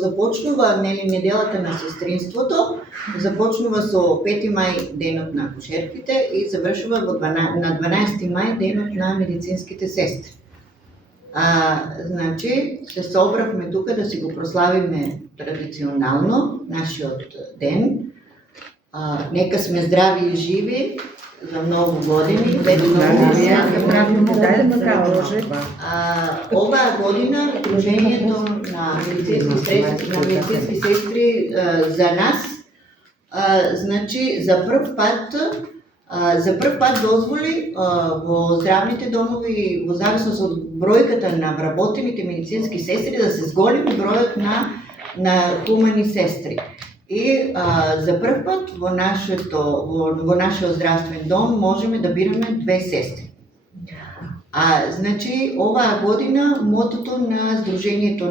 Започнува неделата на сестринството, започнува со 5 мај денот на акушерките и завршува на 12 мај денот на медицинските сестри. Значи, се собравме тука да си го прославиме традиционално, нашиот ден. Нека сме здрави и живи за многу години. Оваа година Дружението на медицински сестри за нас, значи за прв пат дозволи во здравните домови, во зависност од бројката на вработените медицински сестри, да се зголеми бројот на хумани сестри. И за прв пат во нашиот здравствен дом можеме да бираме 2 сестри. Значи, оваа година мотото на Сдружението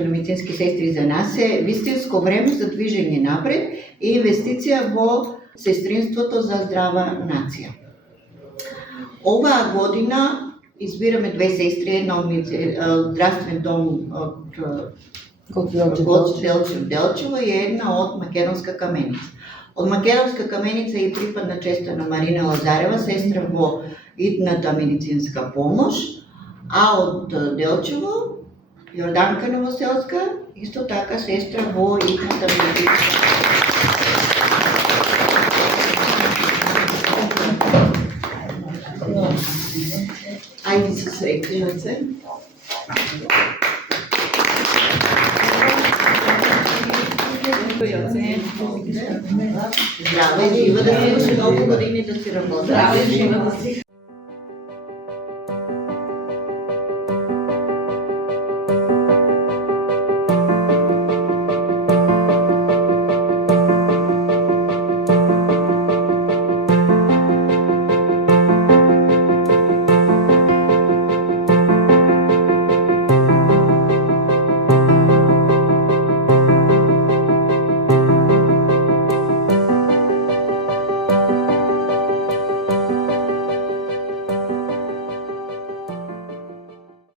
на медицински сестри за нас е вистинско време за движење напред и инвестиција во сестринството за здрава нација. Оваа година избираме 2 сестри, една од здравствен дом од Гоце Делчево и една од Македонска Каменица. Од Македонска Каменица и припадна честа на Марина Лазарева, сестра во итната медицинска помош, а од Делчево Јорданка Новоселска, исто така сестра во итната медицинска помош. Ајде се среќавајте. Здраве, жива да си, многу години да си работи. Здраве, жива да си.